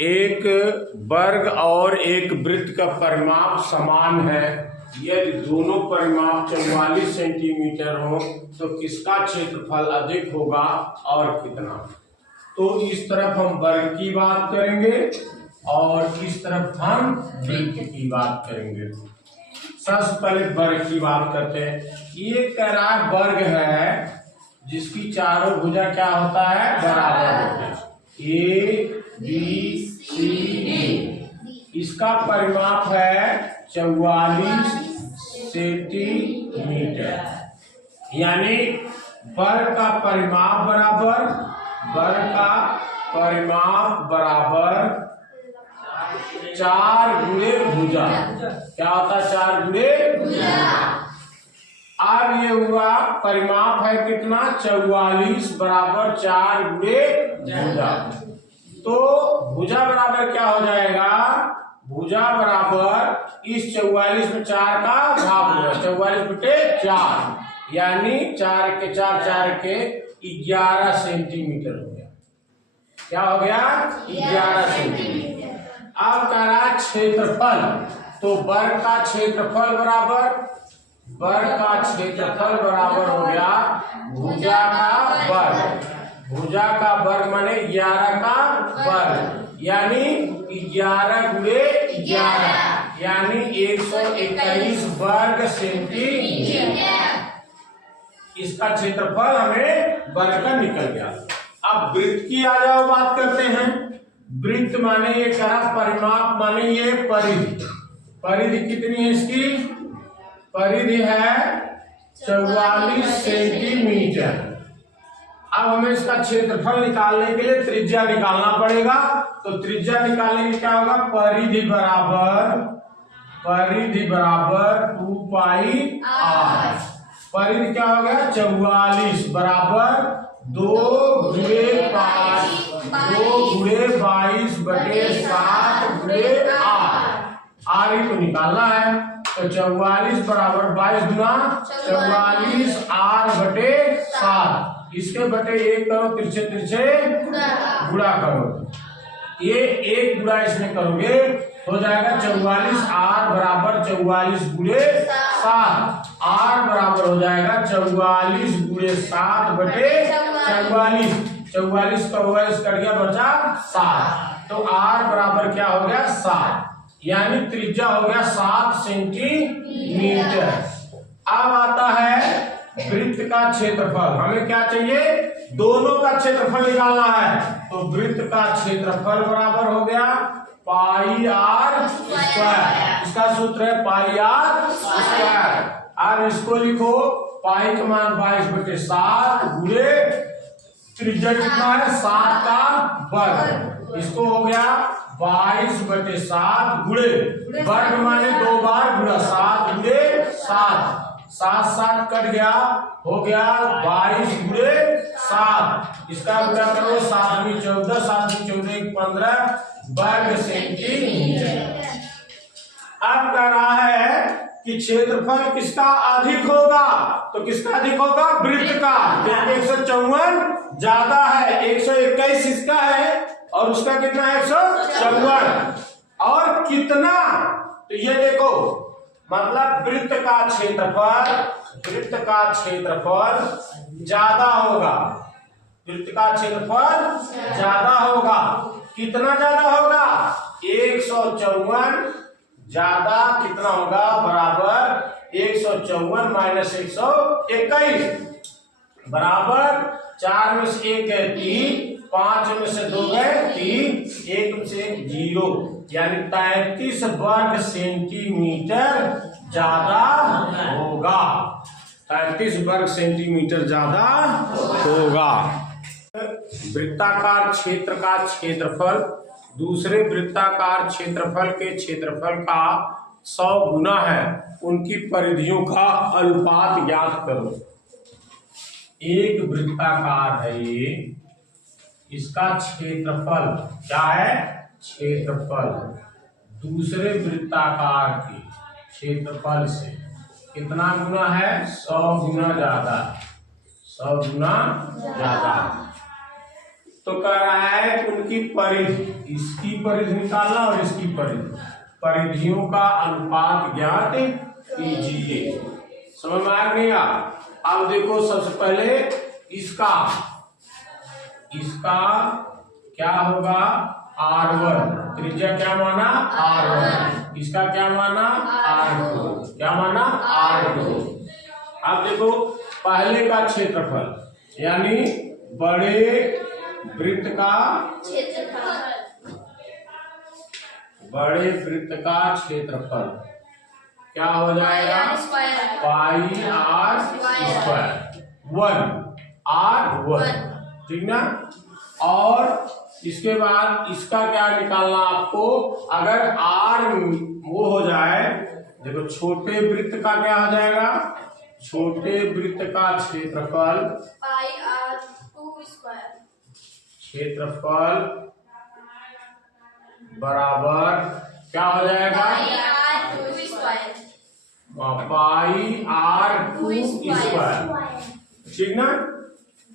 एक वर्ग और एक वृत्त का परिमाप समान है। यदि दोनों परिमाप 44 सेंटीमीटर हो तो किसका क्षेत्रफल अधिक होगा और कितना। तो इस तरफ हम वर्ग की बात करेंगे और इस तरफ हम वृत्त की बात करेंगे। सबसे पहले वर्ग की बात करते हैं। ये कह रहा है वर्ग है जिसकी चारों भुजा क्या होता है, बराबर होते हैं। A B C D. इसका परिमाप है 44 सेंटीमीटर। यानी वर्ग का परिमाप बराबर 4 गुणे भुजा। क्या होता है, 4 गुणे भुजा। अब ये हुआ परिमाप है कितना, 44 बराबर 4 गुणे भुजा। तो भुजा बराबर क्या हो जाएगा, भुजा बराबर इस 44 में 4 का भाग होगा, 44 बटे 4 यानी 4 के 4 के 11 सेंटीमीटर हो गया। क्या हो गया, 11 सेंटीमीटर। अब कह रहा है क्षेत्रफल, तो वर्ग का क्षेत्रफल बराबर हो गया भुजा का वर्ग। भुजा का वर्ग माने 11 का वर्ग यानी 11 गुणे 11 यानी 121 वर्ग सेंटीमीटर। इसका क्षेत्रफल हमें वर्ग का निकल गया। अब वृत्त की आ जाओ बात करते हैं। वृत्त माने ये कहा, परिमाप माने ये परिधि। परिधि कितनी है इसकी, परिधि है 44 सेंटीमीटर। अब हमें इसका क्षेत्रफल निकालने के लिए त्रिज्या निकालना पड़ेगा। तो त्रिज्या निकालने के क्या होगा, परिधि बराबर 2 पाई r। परिधि क्या हो गया, 44 बराबर 2 गुणे 22 बटे 7 गुणे r ही तो निकालना है। तो 44 बराबर 22 गुना 44 r बटे 7। इसके बटे 1 करो, तिरछे गुणा करो। ये 1 गुणा इसमें करोगे हो जाएगा 44 r बराबर 44 गुणे 7। r बराबर हो जाएगा 44 गुणे 7 बटे 44। 44 का हुआ इस कट गया, बचा 7। तो r बराबर क्या हो गया, 7 यानी त्रिज्या हो गया 7 सेंटीमीटर। अब आता है वृत्त का क्षेत्रफल। हमें क्या चाहिए, दोनों का क्षेत्रफल निकालना है। तो वृत्त का क्षेत्रफल बराबर हो गया पाई r स्क्वायर। इसका सूत्र है पाई r स्क्वायर। अब इसको लिखो, पाई का मान 22 बटे 7 गुणे त्रिज्या कितना है, 7 का वर्ग। इसको हो गया 22 बटे 7 गुणे वर्ग माने 2 बार गुणा 7 गुणे 7। 7 कट गया, हो गया 22 गुणे 7। इसका गुणा करो, 7 में 14, 7 में 14 15 वर्ग सेंटीमीटर। अब कह रहा है कि क्षेत्रफल किसका अधिक होगा, तो किसका अधिक होगा, वृत्त का। 154 ज्यादा है, 121 इसका है और उसका कितना है, 154। और कितना, तो ये देखो मतलब वृत्त का क्षेत्रफल ज्यादा होगा। वृत्त का क्षेत्रफल ज्यादा होगा। कितना ज्यादा होगा, 154 ज्यादा कितना होगा, बराबर 154 माइनस 121 बराबर 4 में से 1 है 3, 5 में से 2 गए 3, 1 में से 1 0 यानी 33 वर्ग सेंटीमीटर ज्यादा होगा। 33 वर्ग सेंटीमीटर ज्यादा होगा। वृत्ताकार क्षेत्र का क्षेत्रफल दूसरे वृत्ताकार क्षेत्रफल के क्षेत्रफल का 100 गुना है। उनकी परिधियों का अनुपात ज्ञात करो। एक वृत्ताकार है ये, इसका क्षेत्रफल क्या है, क्षेत्रफल दूसरे वृत्ताकार के क्षेत्रफल से कितना गुना है, 100 गुना ज्यादा। 100 गुना ज्यादा। तो कह रहा है कि उनकी परिधि इसकी परिधि निकालना और इसकी परिधि, परिधियों का अनुपात ज्ञात कीजिए। समझ में आ गया? अब देखो सबसे पहले इसका क्या होगा, R1, त्रिज्या क्या माना R1, इसका क्या माना R2, क्या माना R2। अब देखो पहले का क्षेत्रफल यानी बड़े वृत्त का क्षेत्रफल क्या हो जाएगा, पाई R स्क्वायर 1R1, ठीक ना। और इसके बाद इसका क्या निकालना आपको, अगर R वो हो जाए, देखो छोटे वृत्त का क्या हो जाएगा, छोटे वृत्त का क्षेत्रफल पाई R2 स्क्वायर, क्षेत्रफल बराबर क्या हो जाएगा, पाई R2 स्क्वायर, पाई R2 स्क्वायर, ठीक ना।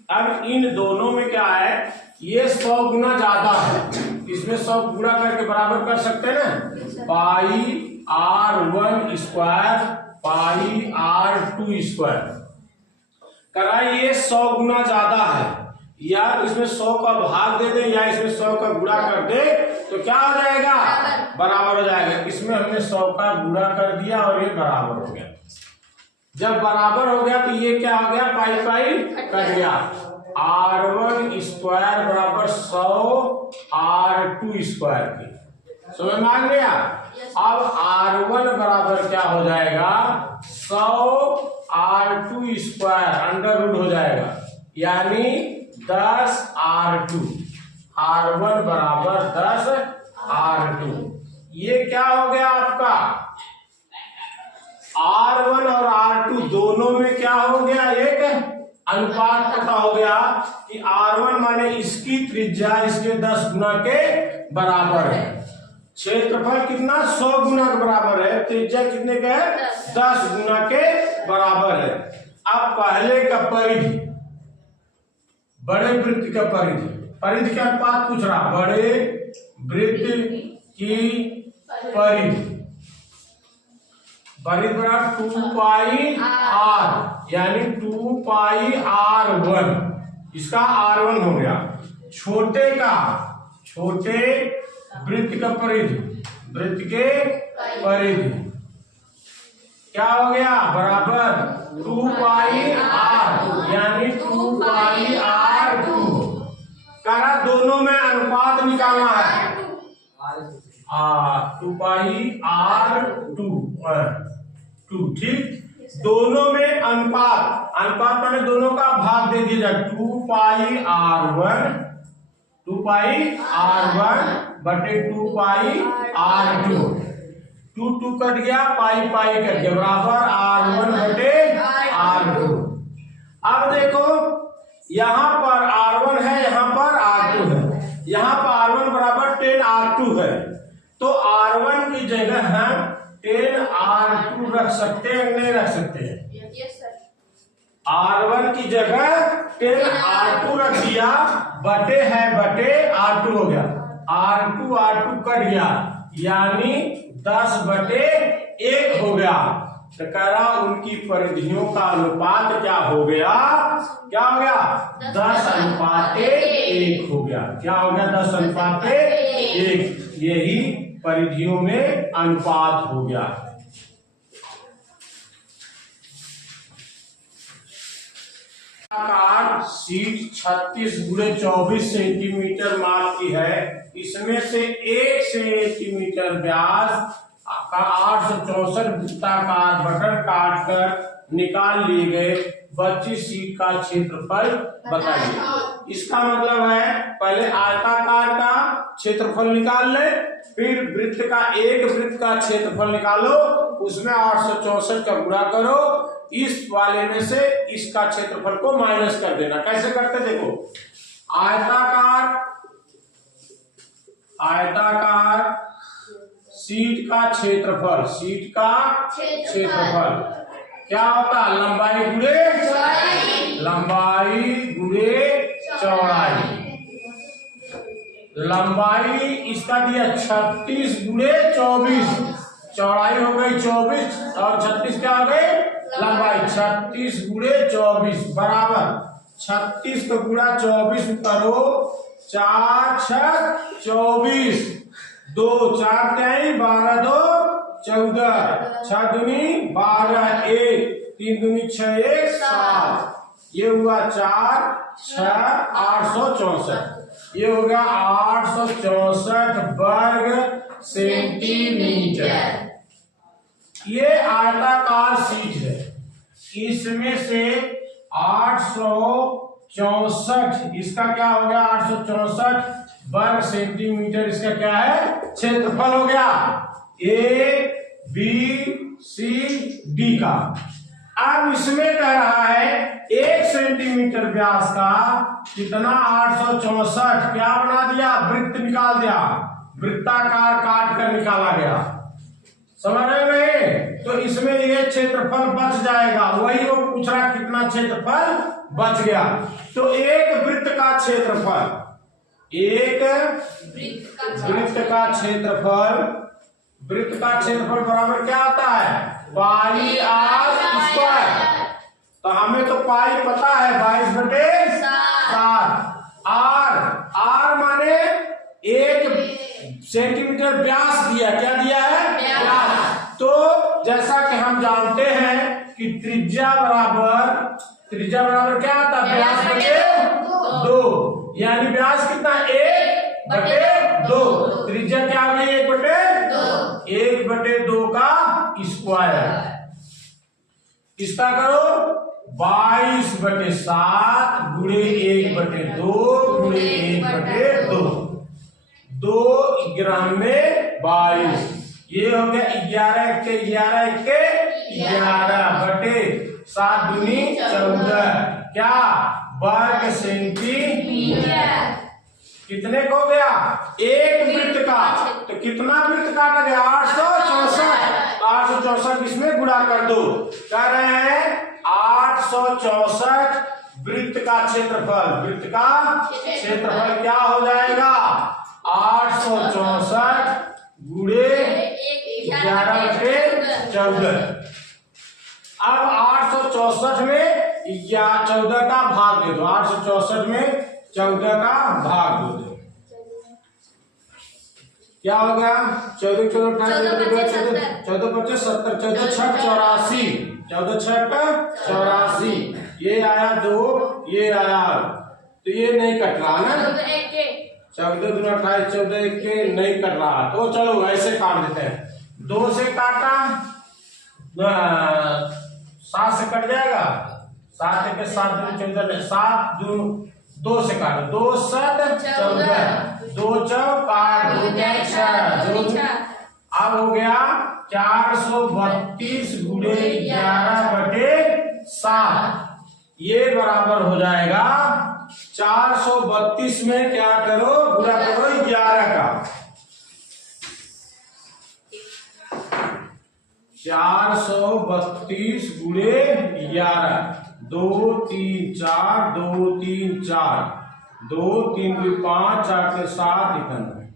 अब इन दोनों में क्या है, ये 100 गुना ज्यादा है, इसमें 100 गुना करके बराबर कर सकते हैं ना, पाई R1 square pi R2 square करा, ये 100 गुना ज्यादा है, या इसमें 100 का भाग दे दे या इसमें 100 का गुणा कर दे तो क्या हो जाएगा, बराबर हो जाएगा। इसमें हमने 100 का गुणा कर दिया और ये बराबर हो गया। जब बराबर हो गया तो ये क्या हो गया, पाई पाई कट गया, R1 स्क्वायर बराबर 100 R2 स्क्वायर की, समझ में आ गया। अब R1 बराबर क्या हो जाएगा, 100 R2 स्क्वायर अंडर रूट हो जाएगा, यानी 10 R2, R1 बराबर 10 R2। ये क्या हो गया आपका, R1 और R2 दोनों में क्या हो गया, एक अनुपात पता हो गया कि R1 माने इसकी त्रिज्या इसके 10 गुना के बराबर है, क्षेत्रफल कितना 100 गुना के बराबर है, त्रिज्या कितने का है 10 गुना के बराबर है। अब पहले का परिधि, बड़े वृत्त का परिधि का अनुपात पूछ रहा, बड़े वृत्त की परिधि बराबर 2 पाई R, यानी 2 पाई R1, इसका R1 हो गया। छोटे वृत्त का वृत्त के परिधि क्या हो गया, बराबर 2 पाई R, यानी 2 पाई R2 करा, दोनों में अनुपात निकालना है, 2 पाई R2, ठीक, दोनों में अनुपात मैंने दोनों का भाग दे दिया, 2 पाई R1 बटे 2 पाई R2, 2 कट गया, पाई कट गया, बराबर R1 बटे R2। अब देखो यहाँ पर R1 है, यहाँ पर R2 है, यहाँ पर R1 बराबर 10 R2 है, तो R1 की जगह हम 10 R2 रख सकते हैं, नहीं रख सकते हैं, R1 की जगह 10 R2 रख दिया, बटे R2 हो गया, R2 कट गया, यानी 10 बटे 1 हो गया। तो कह रहा उनकी परिधियों का अनुपात क्या हो गया, 10 अनुपात 1 हो गया, क्या हो गया, 10 अनुपात 1, यही परिधियों में अनुपात हो गया। शीट 36 गुणे 24 सेंटीमीटर माप की है, इसमें से 1 सेंटीमीटर व्यास का 864 वृत्ताकार बटन काटकर निकाल लिए गए बची शीट का क्षेत्रफल बताइए। इसका मतलब है पहले आयताकार का क्षेत्रफल निकाल ले, फिर वृत्त का क्षेत्रफल निकालो, उसमें 864 का गुणा करो, इस वाले में से इसका क्षेत्रफल को माइनस कर देना। कैसे करते देखो, आयताकार शीट का क्षेत्रफल क्या होता है, लंबाई गुणे चौड़ाई, लंबाई इसका दिया 36 गुणे 24, चौड़ाई हो गई 24 और 36 क्या हो गई लंबाई। 36 गुणे 24 बराबर 36 को गुणा 24 करो, 4 6 24, 2 4 3 12 2 14, 6 दूनी 12, 1 3 दूनी 6 1 7, ये हुआ 4 6 864, ये हो गया 864 वर्ग सेंटीमीटर। ये आयताकार शीट है, इसमें से 864, इसका क्या हो गया 864 वर्ग सेंटीमीटर, इसका क्या है क्षेत्रफल हो गया ए बी सी डी का। अब इसमें कह रहा है 1 सेंटीमीटर व्यास का कितना 864 क्या बना दिया, वृत्त निकाल दिया, वृत्ताकार काट कर निकाला गया, समझ रहे हैं। तो इसमें ये क्षेत्रफल बच जाएगा, वही वो पूछ रहा कितना क्षेत्रफल बच गया। तो एक वृत्त का क्षेत्रफल, एक वृत्त का क्षेत्रफल बराबर क्या आता है पाई आर स्क्वायर। तो हमें तो पाई पता है 22/7, आर माने 1 सेंटीमीटर व्यास दिया, क्या दिया है व्यास। तो जैसा कि हम जानते हैं कि त्रिज्या बराबर क्या आता है व्यास बटे 2, यानी व्यास कितना 1/2, त्रिज्या क्या आ गई 1/2 का स्क्वायर। इसका करो 22/7 गुणे 1/2 गुणे 1/2, 2 ग्राम में 22, ये हो गया 11 के 11 बटे 7 दूनी 14, क्या वर्ग सेंटीमीटर। कितने को गया एक वृत्त का, तो कितना वृत्त काटा गया 864, 864 इसमें गुणा कर दो, कह रहे हैं 864 वृत्त का क्षेत्रफल, वृत्त का क्षेत्रफल क्या हो जाएगा 864 गुणे 11/14। अब 864 में 14 का भाग दे दो, 864 में 14 का भाग दे दो, क्या हो गया 14 14 14 25 70, 14 6 84, 14 6 84, ये आया 2, ये आया, तो ये नहीं कट रहा ना, 14 दूना 28, 14 1 के नहीं कट रहा, तो चलो ऐसे काट देते हैं। 2 से काटा 7 से कट जाएगा, 7 के 7 14, 7 2 से काटो, 2 7 14, 2 चौक 2 6, अब हो गया 432 गुणे 11/7, ये बराबर हो जाएगा 432 में क्या करो गुणा करो 11 का, 432 गुणे 11, 2 3 4, 2 3 4, 2 3 2 5 4 से 7 91,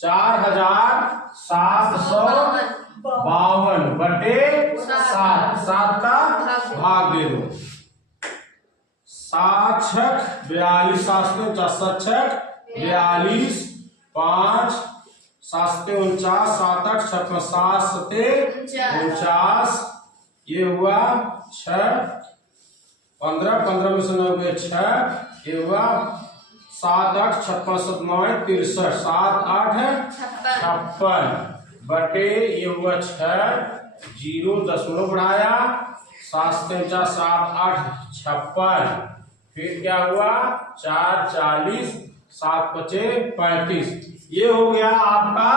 4752 बटे 7, 7 का भाग दे दो, 7 6 42, 7 6 42, 5 7 49, 7 8 56, 7 49, ये हुआ 6 15 15 में से 9 गए 6, ये हुआ 7 8 56 7 9 63, 7 8 56 बटे ये हुआ 6, 0 दशमलव बढ़ाया 7 7 8 56, फिर क्या हुआ 4 40, 7 5 35, ये हो गया आपका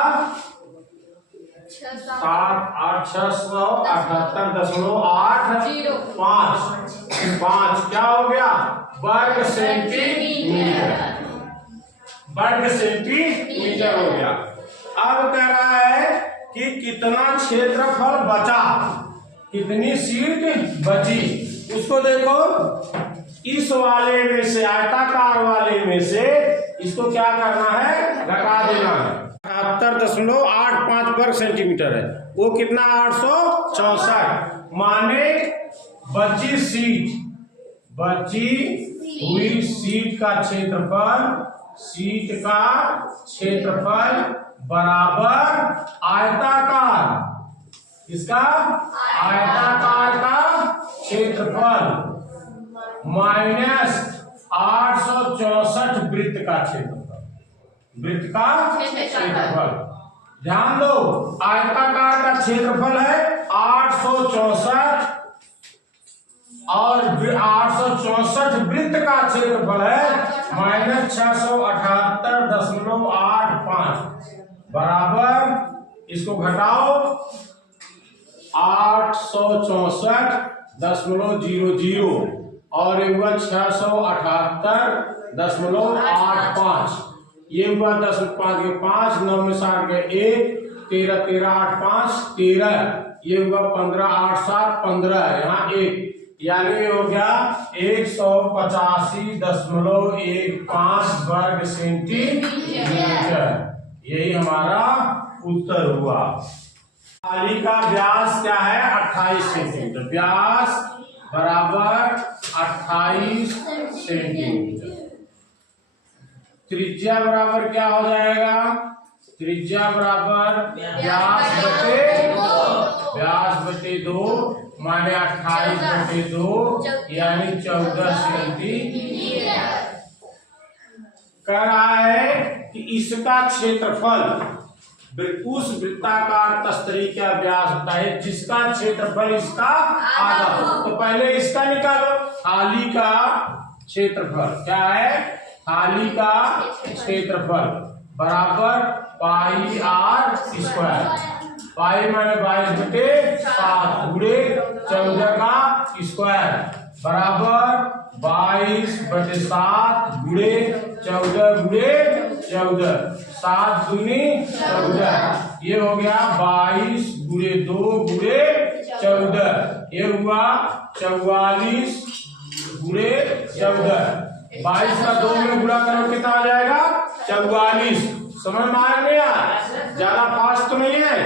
7 8 678.85 क्या हो गया वर्ग सेंटीमीटर, वर्ग सेंटीमीटर हो गया। अब कह रहा है कि कितना क्षेत्रफल बचा, कितनी सीट बची, उसको देखो इस वाले में से आयताकार वाले में से इसको क्या करना है घटा देना है। 78.85 वर्ग सेंटीमीटर है, वो कितना 864, माने बची हुई सीट का क्षेत्रफल बराबर आयताकार, इसका आयताकार का क्षेत्रफल माइनस 864 वृत्त का क्षेत्रफल। ध्यान दो, आयताकार का क्षेत्रफल है 864 और 864 वृत्त का क्षेत्रफल है माइनस 678.85 बराबर, इसको घटाओ 864.00 और ये हुआ 678.85, ये हुआ 10 5 के 5, 9 में 7 के 1, 13 13 8 5 13, ये हुआ 15 8 7 15, यहाँ 1, यानी हो गया 185.15 वर्ग सेंटीमीटर। यही हमारा उत्तर हुआ। थाली का व्यास क्या है 28 सेंटीमीटर, व्यास बराबर 28 सेंटीमीटर। त्रिज्या बराबर क्या हो जाएगा, त्रिज्या बराबर व्यास बटे 2 माने 28/2 यानी 14 सेंटीमीटर। कह रहा है कि इसका क्षेत्रफल उस वृत्ताकार तस्तरी का व्यास होता है जिसका क्षेत्रफल इसका आधा हो। तो पहले इसका निकालो, थाली का क्षेत्रफल क्या है, थाली का क्षेत्रफल बराबर पाई r स्क्वायर, पाई माने 22/7 गुणे 14 का स्क्वायर बराबर 22/7 गुणे 14 गुणे 14, 7 दूनी 14, ये हो गया 22 गुणे 2 गुणे 14, ये हुआ 44 गुणे 14। 22 का 2 में गुणा करो कितना आ जाएगा 44। समझ में आ गया, ज्यादा फास्ट तो नहीं है।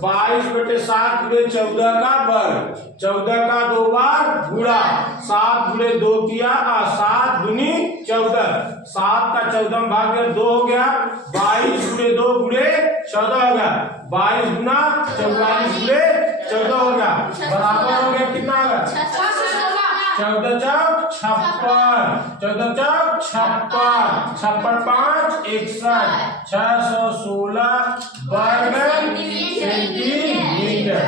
22/7 गुणे 14 का वर्ग, 14 का 2 बार गुणा, 7 गुणे 2 किया 7 दूनी 14, 7 का 14 भाग 2 हो गया, 22 गुणे 2 गुणे 14 हो गया, 22 गुना 44 गुणे 14 हो गया, बराबर हो गया कितना होगा 14 चौक 56, 14 चौक 56, 56 5 61, 616 वर्ग सेंटीमीटर।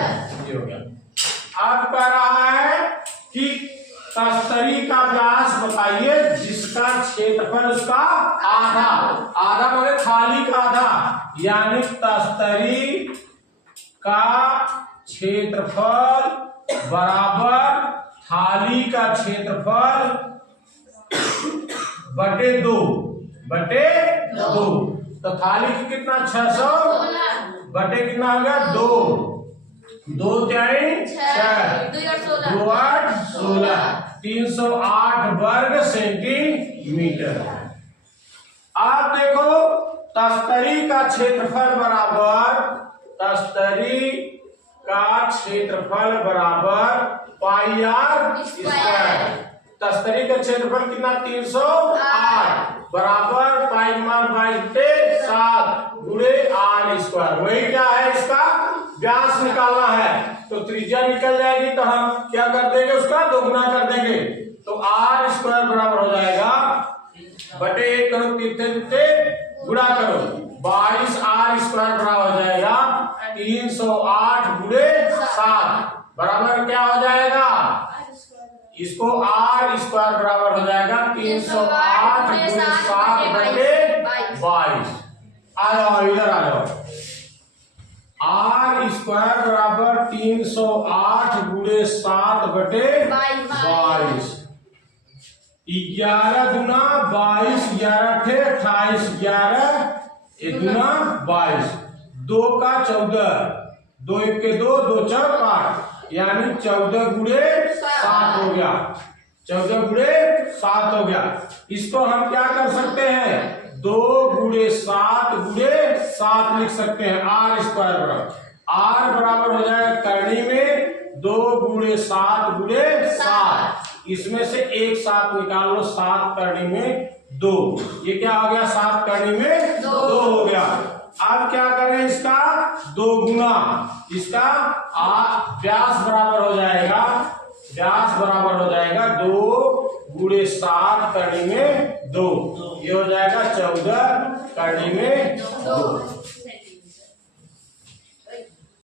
ये हो गया। अब कह रहा है कि तस्तरी का व्यास बताइए जिसका क्षेत्रफल उसका आधा, आधा माने थाली का आधा, यानी तस्तरी का क्षेत्रफल बराबर थाली का क्षेत्रफल बटे 2। तो थाली की कितना 600 बटे कितना हो गया 2, 2 3 6 2 8 16, 308 वर्ग सेंटीमीटर। आप देखो तस्तरी का क्षेत्रफल बराबर पाई r स्क्वायर। तस्तरी का क्षेत्रफल कितना 308 बराबर पाई मान 22/7 गुणे r स्क्वायर। वही क्या है, इसका व्यास निकालना है। तो त्रिज्या निकल जाएगी तो हम क्या कर देंगे, उसका दोगुना कर देंगे। तो r स्क्वायर बराबर हो जाएगा बटे 1 करो, 3 गुणा करो, 22 r स्क्वायर बराबर हो जाएगा 308 गुणे 7 बराबर क्या हो जाएगा, इसको r स्क्वायर बराबर हो जाएगा 308 गुणे 7 बटे 22। आ जाओ इधर आ जाओ, r स्क्वायर बराबर 308 गुणे 7 बटे 22। 11 दूना 22, 11 थे 28, 11 दूना 22, 2 का 14, 2 1 के 2, 2 4 8, यानी 14 गुणे 7 हो गया, 14 गुणे 7 हो गया। इसको हम क्या कर सकते हैं, 2 गुणे 7 गुणे 7 लिख सकते हैं। आर स्क्वायर बराबर, आर बराबर हो जाएगा करनी में 2 गुणे 7 गुणे 7। इसमें से एक 7 निकाल लो, 7 करनी में 2। ये क्या हो गया? 7 करनी में 2 हो गया। अब क्या करें? इसका 2 गुना, इसका व्यास बराबर हो जाएगा, व्यास बराबर हो जाएगा 2 गुणे 7 करनी में 2। ये हो जाएगा 14 करनी में 2।